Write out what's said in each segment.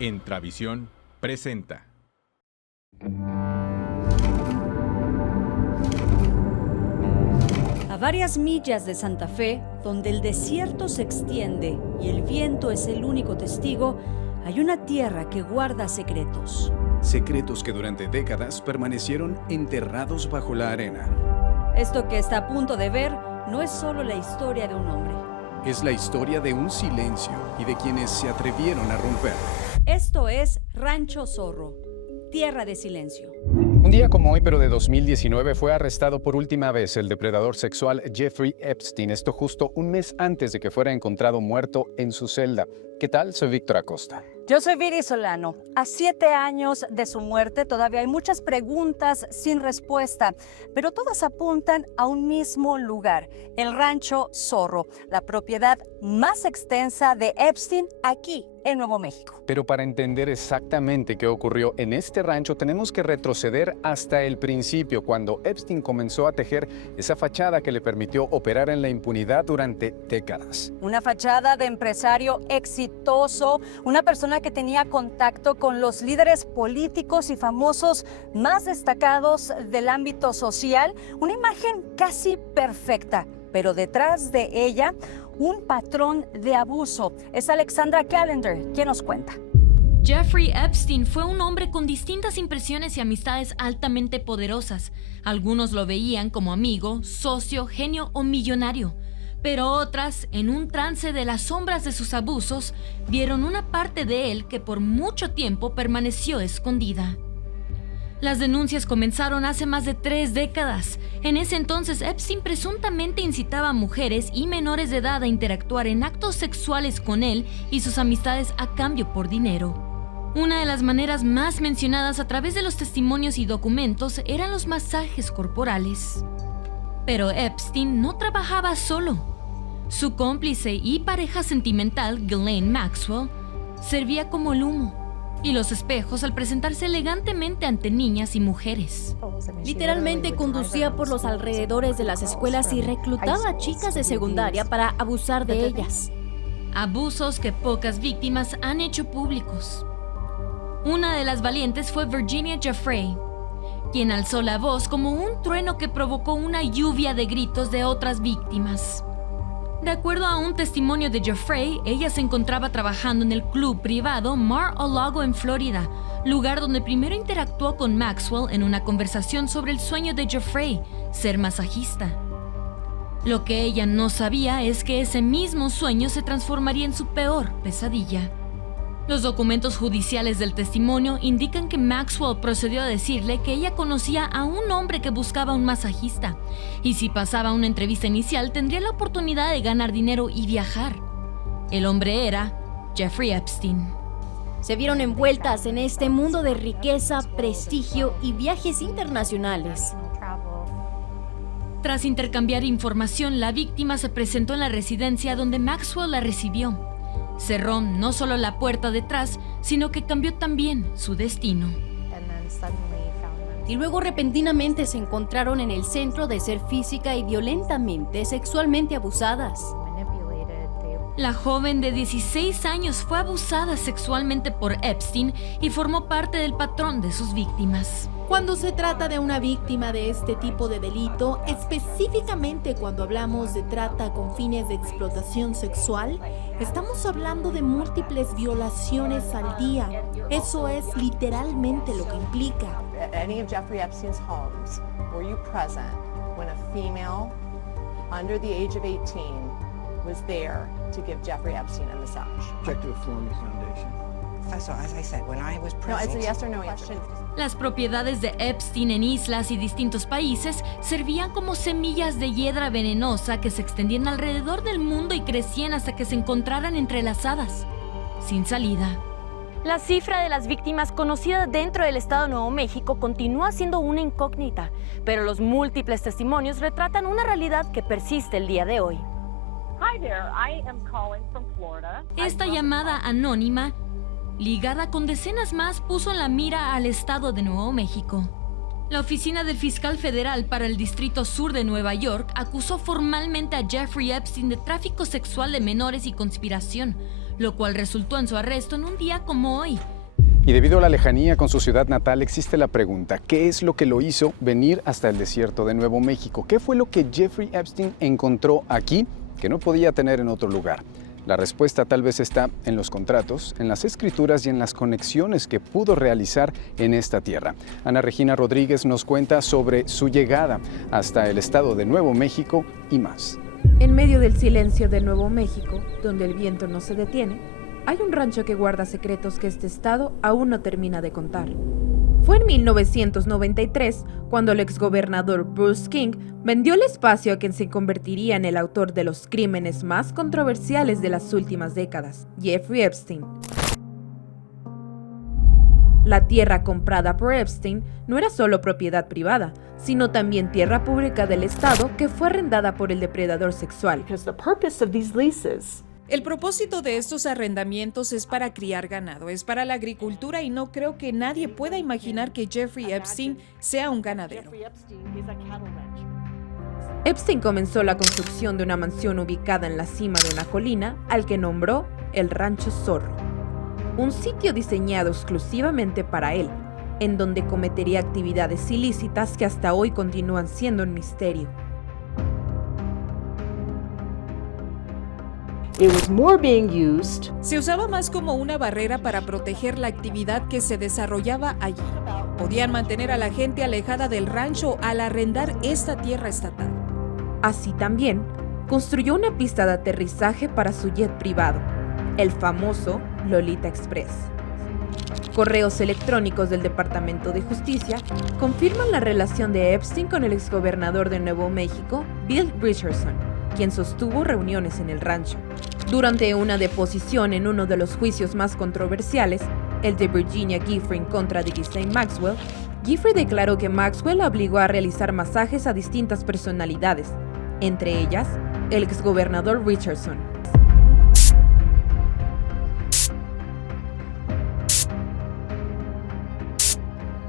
Entravisión presenta. A varias millas de Santa Fe, donde el desierto se extiende y el viento es el único testigo, hay una tierra que guarda secretos. Secretos que durante décadas permanecieron enterrados bajo la arena. Esto que está a punto de ver no es solo la historia de un hombre. Es la historia de un silencio y de quienes se atrevieron a romper. Esto es Rancho Zorro, tierra de silencio. Un día como hoy, pero de 2019, fue arrestado por última vez el depredador sexual Jeffrey Epstein. Esto justo un mes antes de que fuera encontrado muerto en su celda. ¿Qué tal? Soy Víctor Acosta. Yo soy Viri Solano. A 7 años de su muerte todavía hay muchas preguntas sin respuesta, pero todas apuntan a un mismo lugar, el Rancho Zorro, la propiedad más extensa de Epstein aquí en Nuevo México. Pero para entender exactamente qué ocurrió en este rancho, tenemos que retroceder hasta el principio, cuando Epstein comenzó a tejer esa fachada que le permitió operar en la impunidad durante décadas. Una fachada de empresario exitoso, una persona que tenía contacto con los líderes políticos y famosos más destacados del ámbito social, una imagen casi perfecta, pero detrás de ella un patrón de abuso. Es Alexandra Callender quien nos cuenta. Jeffrey Epstein fue un hombre con distintas impresiones y amistades altamente poderosas. Algunos lo veían como amigo, socio, genio o millonario. Pero otras, en un trance de las sombras de sus abusos, vieron una parte de él que por mucho tiempo permaneció escondida. Las denuncias comenzaron hace más de 3 décadas. En ese entonces, Epstein presuntamente incitaba a mujeres y menores de edad a interactuar en actos sexuales con él y sus amistades a cambio por dinero. Una de las maneras más mencionadas a través de los testimonios y documentos eran los masajes corporales. Pero Epstein no trabajaba solo. Su cómplice y pareja sentimental, Ghislaine Maxwell, servía como el humo y los espejos al presentarse elegantemente ante niñas y mujeres. Literalmente conducía por los alrededores de las escuelas y reclutaba a chicas de secundaria para abusar de ellas. Abusos que pocas víctimas han hecho públicos. Una de las valientes fue Virginia Giuffre, quien alzó la voz como un trueno que provocó una lluvia de gritos de otras víctimas. De acuerdo a un testimonio de Giuffre, ella se encontraba trabajando en el club privado Mar-a-Lago en Florida, lugar donde primero interactuó con Maxwell en una conversación sobre el sueño de Giuffre, ser masajista. Lo que ella no sabía es que ese mismo sueño se transformaría en su peor pesadilla. Los documentos judiciales del testimonio indican que Maxwell procedió a decirle que ella conocía a un hombre que buscaba un masajista, y si pasaba una entrevista inicial tendría la oportunidad de ganar dinero y viajar. El hombre era Jeffrey Epstein. Se vieron envueltas en este mundo de riqueza, prestigio y viajes internacionales. Tras intercambiar información, la víctima se presentó en la residencia donde Maxwell la recibió. Cerró no solo la puerta detrás, sino que cambió también su destino. Y luego repentinamente se encontraron en el centro de ser física y violentamente sexualmente abusadas. La joven de 16 años fue abusada sexualmente por Epstein y formó parte del patrón de sus víctimas. Cuando se trata de una víctima de este tipo de delito, específicamente cuando hablamos de trata con fines de explotación sexual, estamos hablando de múltiples violaciones al día. Eso es literalmente lo que implica. At any of Jeffrey Epstein's homes, were you present when a female under the age of 18 was there to give Jeffrey Epstein a massage? Check to inform the foundation. So, as I said, when I was present... No, it's a yes or no question. Las propiedades de Epstein en islas y distintos países servían como semillas de hiedra venenosa que se extendían alrededor del mundo y crecían hasta que se encontraran entrelazadas, sin salida. La cifra de las víctimas conocidas dentro del estado de Nuevo México continúa siendo una incógnita, pero los múltiples testimonios retratan una realidad que persiste el día de hoy. Esta llamada anónima, ligada con decenas más, puso en la mira al estado de Nuevo México. La oficina del fiscal federal para el Distrito Sur de Nueva York acusó formalmente a Jeffrey Epstein de tráfico sexual de menores y conspiración, lo cual resultó en su arresto en un día como hoy. Y debido a la lejanía con su ciudad natal, existe la pregunta, ¿qué es lo que lo hizo venir hasta el desierto de Nuevo México? ¿Qué fue lo que Jeffrey Epstein encontró aquí que no podía tener en otro lugar? La respuesta tal vez está en los contratos, en las escrituras y en las conexiones que pudo realizar en esta tierra. Ana Regina Rodríguez nos cuenta sobre su llegada hasta el estado de Nuevo México y más. En medio del silencio de Nuevo México, donde el viento no se detiene, hay un rancho que guarda secretos que este estado aún no termina de contar. Fue en 1993 cuando el exgobernador Bruce King vendió el espacio a quien se convertiría en el autor de los crímenes más controversiales de las últimas décadas, Jeffrey Epstein. La tierra comprada por Epstein no era solo propiedad privada, sino también tierra pública del estado que fue arrendada por el depredador sexual. El propósito de estos arrendamientos es para criar ganado, es para la agricultura y no creo que nadie pueda imaginar que Jeffrey Epstein sea un ganadero. Epstein comenzó la construcción de una mansión ubicada en la cima de una colina al que nombró el Rancho Zorro, un sitio diseñado exclusivamente para él, en donde cometería actividades ilícitas que hasta hoy continúan siendo un misterio. Se usaba más como una barrera para proteger la actividad que se desarrollaba allí. Podían mantener a la gente alejada del rancho al arrendar esta tierra estatal. Así también, construyó una pista de aterrizaje para su jet privado, el famoso Lolita Express. Correos electrónicos del Departamento de Justicia confirman la relación de Epstein con el exgobernador de Nuevo México, Bill Richardson, quien sostuvo reuniones en el rancho. Durante una deposición en uno de los juicios más controversiales, el de Virginia Giuffre en contra de Ghislaine Maxwell, Giuffre declaró que Maxwell la obligó a realizar masajes a distintas personalidades, entre ellas el exgobernador Richardson.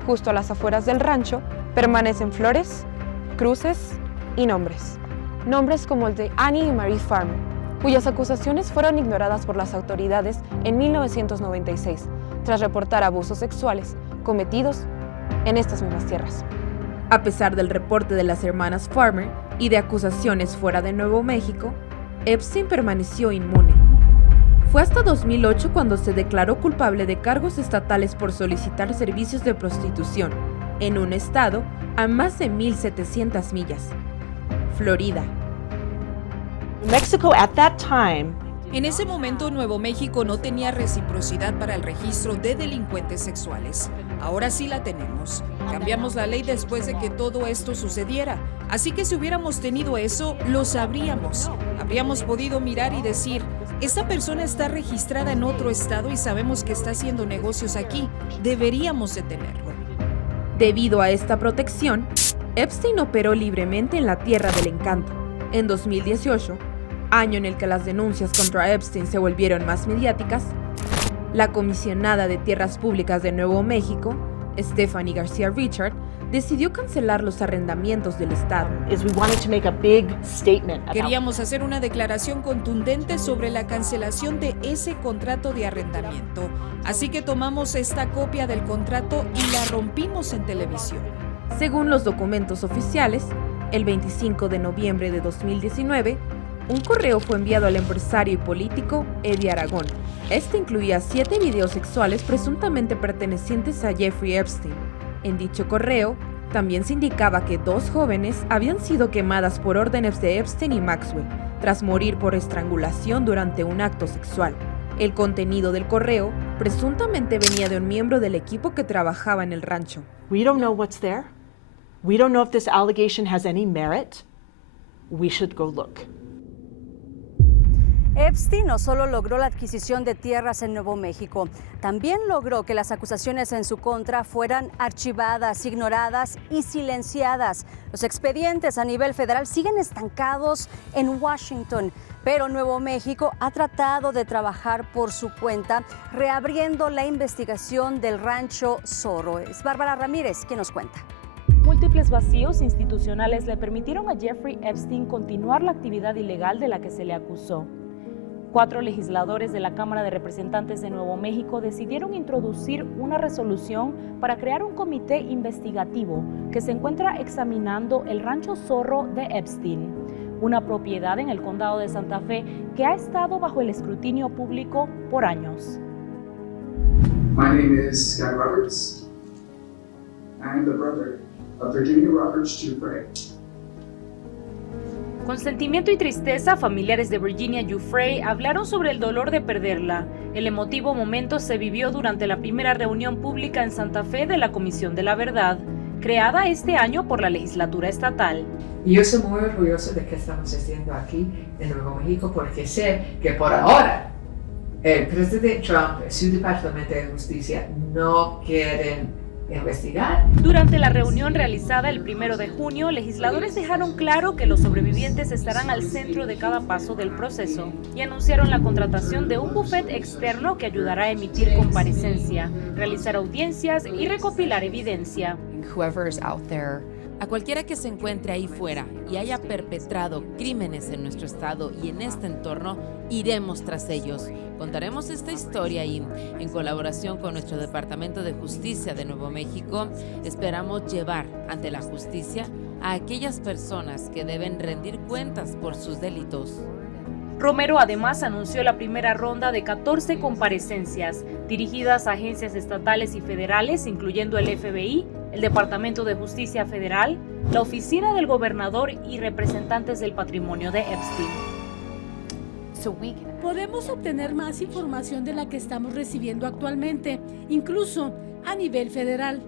Justo a las afueras del rancho permanecen flores, cruces y nombres. Nombres como el de Annie y Marie Farmer, cuyas acusaciones fueron ignoradas por las autoridades en 1996, tras reportar abusos sexuales cometidos en estas mismas tierras. A pesar del reporte de las hermanas Farmer y de acusaciones fuera de Nuevo México, Epstein permaneció inmune. Fue hasta 2008 cuando se declaró culpable de cargos estatales por solicitar servicios de prostitución en un estado a más de 1,700 millas, Florida. En ese momento, Nuevo México no tenía reciprocidad para el registro de delincuentes sexuales. Ahora sí la tenemos. Cambiamos la ley después de que todo esto sucediera. Así que si hubiéramos tenido eso, lo sabríamos. Habríamos podido mirar y decir, esta persona está registrada en otro estado y sabemos que está haciendo negocios aquí. Deberíamos detenerlo. Debido a esta protección, Epstein operó libremente en la Tierra del Encanto. En 2018, año en el que las denuncias contra Epstein se volvieron más mediáticas, la comisionada de Tierras Públicas de Nuevo México, Stephanie García Richard, decidió cancelar los arrendamientos del estado. Queríamos hacer una declaración contundente sobre la cancelación de ese contrato de arrendamiento, así que tomamos esta copia del contrato y la rompimos en televisión. Según los documentos oficiales, el 25 de noviembre de 2019, un correo fue enviado al empresario y político Eddie Aragón. Este incluía 7 videos sexuales presuntamente pertenecientes a Jeffrey Epstein. En dicho correo, también se indicaba que 2 jóvenes habían sido quemadas por órdenes de Epstein y Maxwell, tras morir por estrangulación durante un acto sexual. El contenido del correo presuntamente venía de un miembro del equipo que trabajaba en el rancho. We don't know what's there. We don't know if this allegation has any merit. We should go look. Epstein no solo logró la adquisición de tierras en Nuevo México, también logró que las acusaciones en su contra fueran archivadas, ignoradas y silenciadas. Los expedientes a nivel federal siguen estancados en Washington, pero Nuevo México ha tratado de trabajar por su cuenta, reabriendo la investigación del Rancho Zorro. Es Bárbara Ramírez quien nos cuenta. Múltiples vacíos institucionales le permitieron a Jeffrey Epstein continuar la actividad ilegal de la que se le acusó. 4 legisladores de la Cámara de Representantes de Nuevo México decidieron introducir una resolución para crear un comité investigativo que se encuentra examinando el Rancho Zorro de Epstein, una propiedad en el condado de Santa Fe que ha estado bajo el escrutinio público por años. My name is Guy Roberts. I am the brother of Virginia Roberts Giuffre. Con sentimiento y tristeza, familiares de Virginia Giuffre hablaron sobre el dolor de perderla. El emotivo momento se vivió durante la primera reunión pública en Santa Fe de la Comisión de la Verdad, creada este año por la legislatura estatal. Y yo soy muy orgulloso de que estamos haciendo aquí en Nuevo México porque sé que por ahora el presidente Trump y su Departamento de Justicia no quieren investigar. Durante la reunión realizada el 1 de junio, legisladores dejaron claro que los sobrevivientes estarán al centro de cada paso del proceso y anunciaron la contratación de un bufet externo que ayudará a emitir comparecencia, realizar audiencias y recopilar evidencia. A cualquiera que se encuentre ahí fuera y haya perpetrado crímenes en nuestro estado y en este entorno, iremos tras ellos. Contaremos esta historia y, en colaboración con nuestro Departamento de Justicia de Nuevo México, esperamos llevar ante la justicia a aquellas personas que deben rendir cuentas por sus delitos. Romero además anunció la primera ronda de 14 comparecencias dirigidas a agencias estatales y federales, incluyendo el FBI, el Departamento de Justicia Federal, la Oficina del Gobernador y representantes del patrimonio de Epstein. Podemos obtener más información de la que estamos recibiendo actualmente, incluso a nivel federal.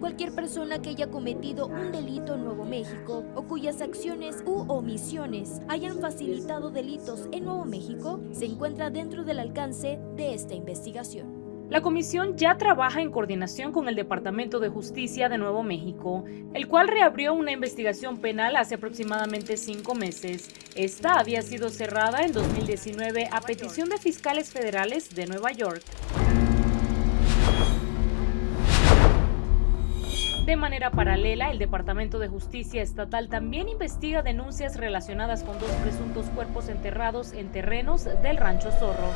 Cualquier persona que haya cometido un delito en Nuevo México o cuyas acciones u omisiones hayan facilitado delitos en Nuevo México se encuentra dentro del alcance de esta investigación. La comisión ya trabaja en coordinación con el Departamento de Justicia de Nuevo México, el cual reabrió una investigación penal hace aproximadamente 5 meses. Esta había sido cerrada en 2019 a petición de fiscales federales de Nueva York. De manera paralela, el Departamento de Justicia Estatal también investiga denuncias relacionadas con 2 presuntos cuerpos enterrados en terrenos del Rancho Zorro.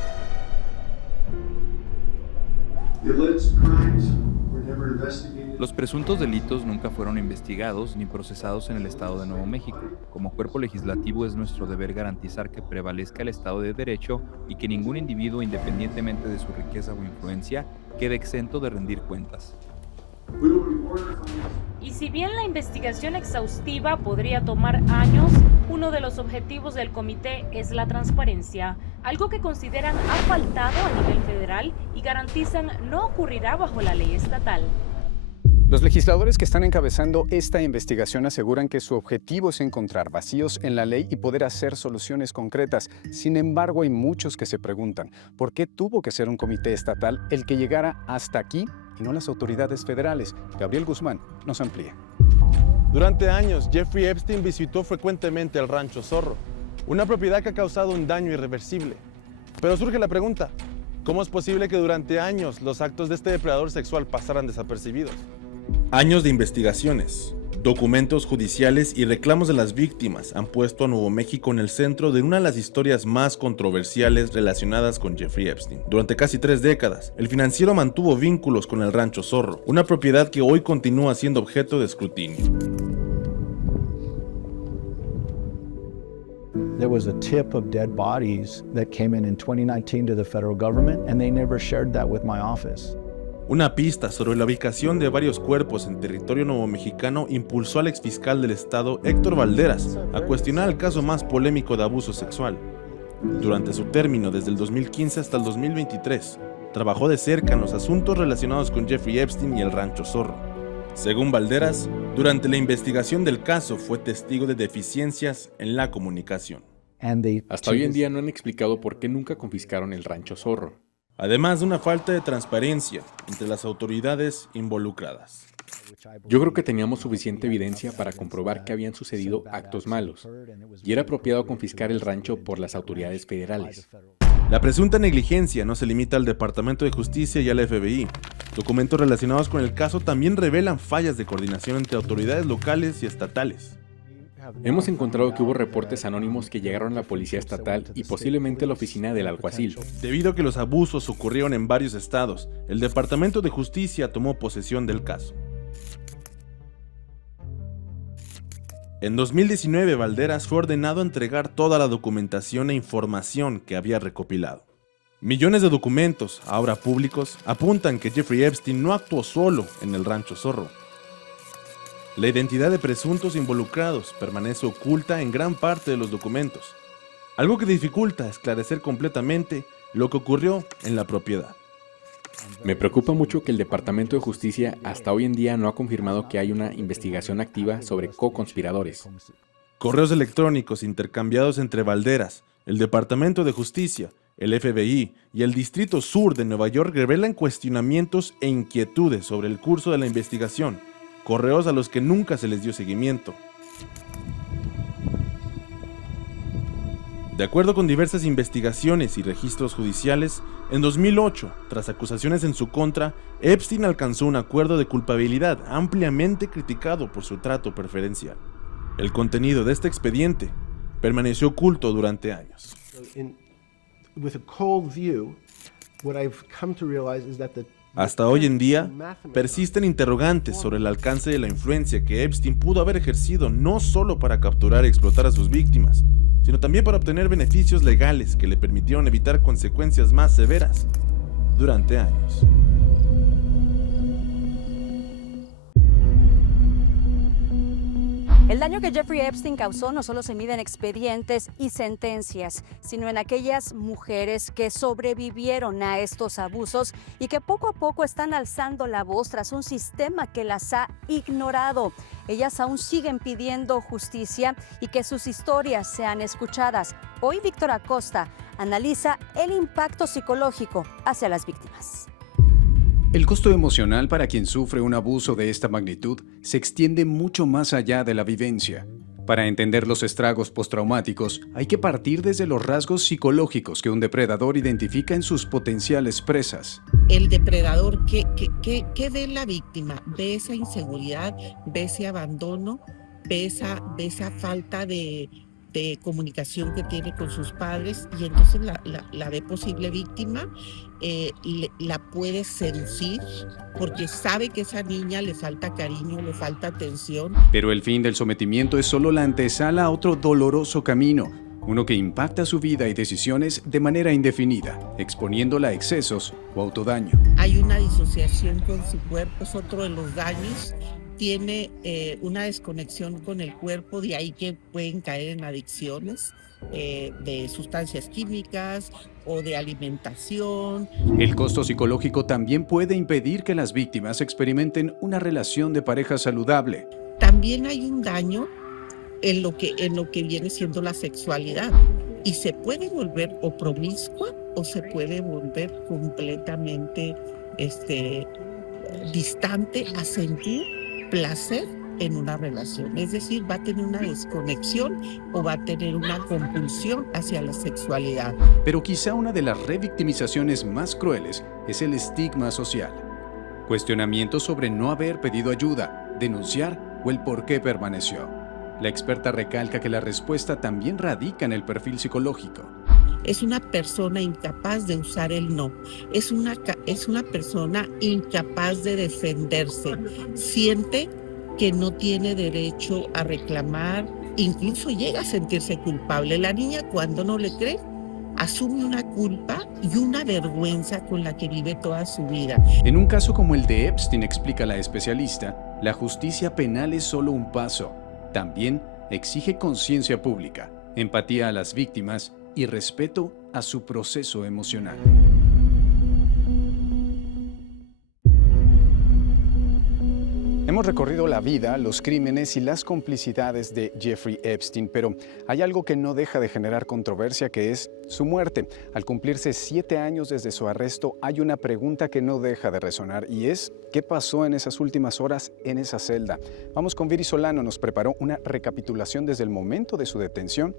Los presuntos delitos nunca fueron investigados ni procesados en el Estado de Nuevo México. Como cuerpo legislativo es nuestro deber garantizar que prevalezca el Estado de Derecho y que ningún individuo, independientemente de su riqueza o influencia, quede exento de rendir cuentas. Y si bien la investigación exhaustiva podría tomar años, uno de los objetivos del comité es la transparencia, algo que consideran ha faltado a nivel federal y garantizan no ocurrirá bajo la ley estatal. Los legisladores que están encabezando esta investigación aseguran que su objetivo es encontrar vacíos en la ley y poder hacer soluciones concretas. Sin embargo, hay muchos que se preguntan, ¿por qué tuvo que ser un comité estatal el que llegara hasta aquí y no las autoridades federales? Gabriel Guzmán nos amplía. Durante años, Jeffrey Epstein visitó frecuentemente el Rancho Zorro, una propiedad que ha causado un daño irreversible. Pero surge la pregunta, ¿cómo es posible que durante años los actos de este depredador sexual pasaran desapercibidos? Años de investigaciones, documentos judiciales y reclamos de las víctimas han puesto a Nuevo México en el centro de una de las historias más controversiales relacionadas con Jeffrey Epstein. Durante casi 3 décadas, el financiero mantuvo vínculos con el Rancho Zorro, una propiedad que hoy continúa siendo objeto de escrutinio. There was a tip of dead bodies that came in 2019 to the federal government, and they never shared that with my office. Una pista sobre la ubicación de varios cuerpos en territorio nuevo mexicano impulsó al exfiscal del estado, Héctor Valderas, a cuestionar el caso más polémico de abuso sexual. Durante su término, desde el 2015 hasta el 2023, trabajó de cerca en los asuntos relacionados con Jeffrey Epstein y el Rancho Zorro. Según Valderas, durante la investigación del caso fue testigo de deficiencias en la comunicación. Hasta hoy en día no han explicado por qué nunca confiscaron el Rancho Zorro. Además de una falta de transparencia entre las autoridades involucradas. Yo creo que teníamos suficiente evidencia para comprobar que habían sucedido actos malos, y era apropiado confiscar el rancho por las autoridades federales. La presunta negligencia no se limita al Departamento de Justicia y al FBI. Documentos relacionados con el caso también revelan fallas de coordinación entre autoridades locales y estatales. Hemos encontrado que hubo reportes anónimos que llegaron a la policía estatal y posiblemente a la oficina del alguacil. Debido a que los abusos ocurrieron en varios estados, el Departamento de Justicia tomó posesión del caso. En 2019, Valderas fue ordenado a entregar toda la documentación e información que había recopilado. Millones de documentos, ahora públicos, apuntan que Jeffrey Epstein no actuó solo en el Rancho Zorro. La identidad de presuntos involucrados permanece oculta en gran parte de los documentos, algo que dificulta esclarecer completamente lo que ocurrió en la propiedad. Me preocupa mucho que el Departamento de Justicia hasta hoy en día no ha confirmado que hay una investigación activa sobre co-conspiradores. Correos electrónicos intercambiados entre Valderas, el Departamento de Justicia, el FBI y el Distrito Sur de Nueva York revelan cuestionamientos e inquietudes sobre el curso de la investigación, correos a los que nunca se les dio seguimiento. De acuerdo con diversas investigaciones y registros judiciales, en 2008, tras acusaciones en su contra, Epstein alcanzó un acuerdo de culpabilidad ampliamente criticado por su trato preferencial. El contenido de este expediente permaneció oculto durante años. Hasta hoy en día, persisten interrogantes sobre el alcance de la influencia que Epstein pudo haber ejercido no solo para capturar y explotar a sus víctimas, sino también para obtener beneficios legales que le permitieron evitar consecuencias más severas durante años. El daño que Jeffrey Epstein causó no solo se mide en expedientes y sentencias, sino en aquellas mujeres que sobrevivieron a estos abusos y que poco a poco están alzando la voz tras un sistema que las ha ignorado. Ellas aún siguen pidiendo justicia y que sus historias sean escuchadas. Hoy Víctor Acosta analiza el impacto psicológico hacia las víctimas. El costo emocional para quien sufre un abuso de esta magnitud se extiende mucho más allá de la vivencia. Para entender los estragos postraumáticos, hay que partir desde los rasgos psicológicos que un depredador identifica en sus potenciales presas. El depredador, ¿qué ve en la víctima? Ve esa inseguridad, ve ese abandono, ve esa falta de comunicación que tiene con sus padres, y entonces la ve posible víctima. La puede seducir porque sabe que a esa niña le falta cariño, le falta atención. Pero el fin del sometimiento es solo la antesala a otro doloroso camino, uno que impacta su vida y decisiones de manera indefinida, exponiéndola a excesos o autodaño. Hay una disociación con su cuerpo, es otro de los daños. Tiene una desconexión con el cuerpo, de ahí que pueden caer en adicciones de sustancias químicas o de alimentación. El costo psicológico también puede impedir que las víctimas experimenten una relación de pareja saludable. También hay un daño en lo que viene siendo la sexualidad, y se puede volver o promiscua o se puede volver completamente distante a sentir placer en una relación. Es decir, va a tener una desconexión o va a tener una compulsión hacia la sexualidad. Pero quizá una de las revictimizaciones más crueles es el estigma social. Cuestionamientos sobre no haber pedido ayuda, denunciar o el por qué permaneció. La experta recalca que la respuesta también radica en el perfil psicológico. Es una persona incapaz de usar el no. Es una persona incapaz de defenderse. Siente que no tiene derecho a reclamar, incluso llega a sentirse culpable. La niña, cuando no le cree, asume una culpa y una vergüenza con la que vive toda su vida. En un caso como el de Epstein, explica la especialista, la justicia penal es solo un paso. También exige conciencia pública, empatía a las víctimas y respeto a su proceso emocional. Hemos recorrido la vida, los crímenes y las complicidades de Jeffrey Epstein, pero hay algo que no deja de generar controversia, que es su muerte. Al cumplirse 7 años desde su arresto, hay una pregunta que no deja de resonar, y es ¿qué pasó en esas últimas horas en esa celda? Vamos con Viri Solano, nos preparó una recapitulación desde el momento de su detención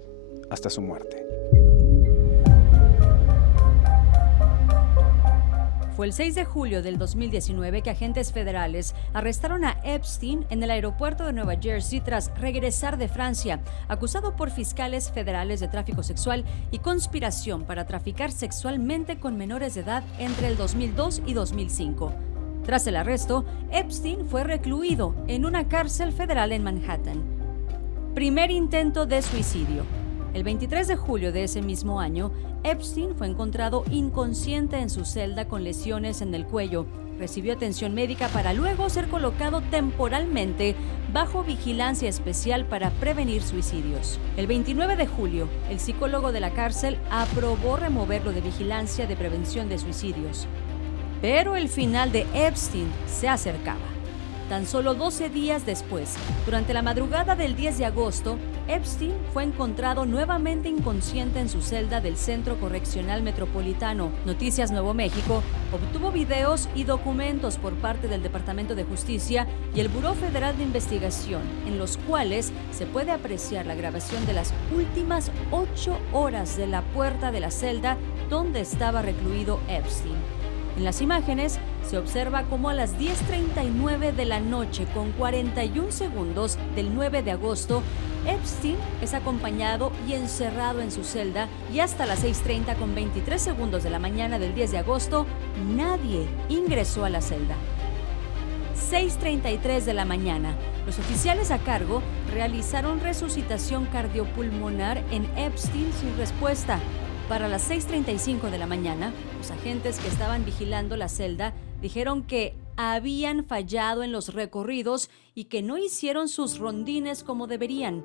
hasta su muerte. Fue el 6 de julio del 2019 que agentes federales arrestaron a Epstein en el aeropuerto de Nueva Jersey tras regresar de Francia, acusado por fiscales federales de tráfico sexual y conspiración para traficar sexualmente con menores de edad entre el 2002 y 2005. Tras el arresto, Epstein fue recluido en una cárcel federal en Manhattan. Primer intento de suicidio. El 23 de julio de ese mismo año, Epstein fue encontrado inconsciente en su celda con lesiones en el cuello. Recibió atención médica para luego ser colocado temporalmente bajo vigilancia especial para prevenir suicidios. El 29 de julio, el psicólogo de la cárcel aprobó removerlo de vigilancia de prevención de suicidios. Pero el final de Epstein se acercaba. Tan solo 12 días después, durante la madrugada del 10 de agosto, Epstein fue encontrado nuevamente inconsciente en su celda del Centro Correccional Metropolitano. Noticias Nuevo México obtuvo videos y documentos por parte del Departamento de Justicia y el Buró Federal de Investigación, en los cuales se puede apreciar la grabación de las últimas 8 horas de la puerta de la celda donde estaba recluido Epstein. En las imágenes se observa cómo a las 10:39 de la noche con 41 segundos del 9 de agosto, Epstein es acompañado y encerrado en su celda y hasta las 6:30 con 23 segundos de la mañana del 10 de agosto, nadie ingresó a la celda. 6:33 de la mañana, los oficiales a cargo realizaron resucitación cardiopulmonar en Epstein sin respuesta. Para las 6:35 de la mañana, los agentes que estaban vigilando la celda dijeron que habían fallado en los recorridos y que no hicieron sus rondines como deberían.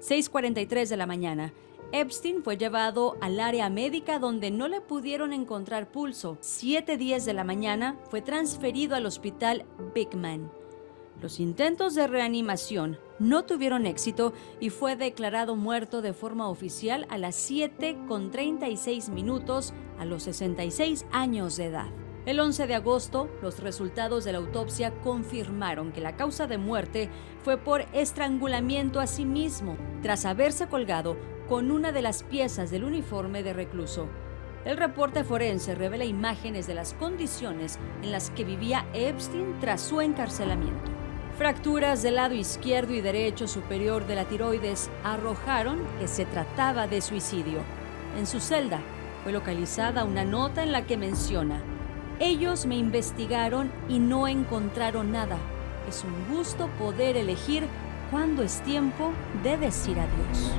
6:43 de la mañana, Epstein fue llevado al área médica donde no le pudieron encontrar pulso. 7:10 de la mañana fue transferido al hospital Beekman. Los intentos de reanimación no tuvieron éxito y fue declarado muerto de forma oficial a las 7:36 minutos a los 66 años de edad. El 11 de agosto, los resultados de la autopsia confirmaron que la causa de muerte fue por estrangulamiento a sí mismo, tras haberse colgado con una de las piezas del uniforme de recluso. El reporte forense revela imágenes de las condiciones en las que vivía Epstein tras su encarcelamiento. Fracturas del lado izquierdo y derecho superior de la tiroides arrojaron que se trataba de suicidio. En su celda fue localizada una nota en la que menciona: "Ellos me investigaron y no encontraron nada. Es un gusto poder elegir cuándo es tiempo de decir adiós".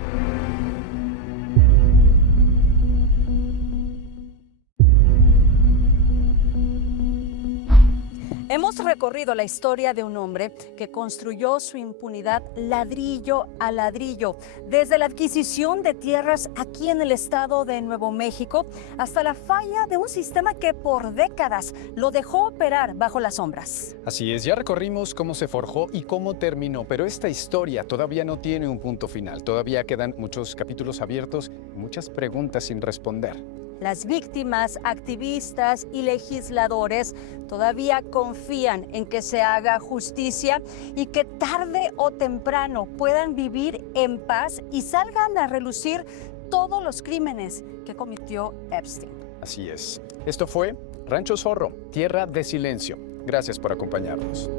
Hemos recorrido la historia de un hombre que construyó su impunidad ladrillo a ladrillo, desde la adquisición de tierras aquí en el estado de Nuevo México hasta la falla de un sistema que por décadas lo dejó operar bajo las sombras. Así es, ya recorrimos cómo se forjó y cómo terminó, pero esta historia todavía no tiene un punto final. Todavía quedan muchos capítulos abiertos y muchas preguntas sin responder. Las víctimas, activistas y legisladores todavía confían en que se haga justicia y que tarde o temprano puedan vivir en paz y salgan a relucir todos los crímenes que cometió Epstein. Así es. Esto fue Rancho Zorro, Tierra de Silencio. Gracias por acompañarnos.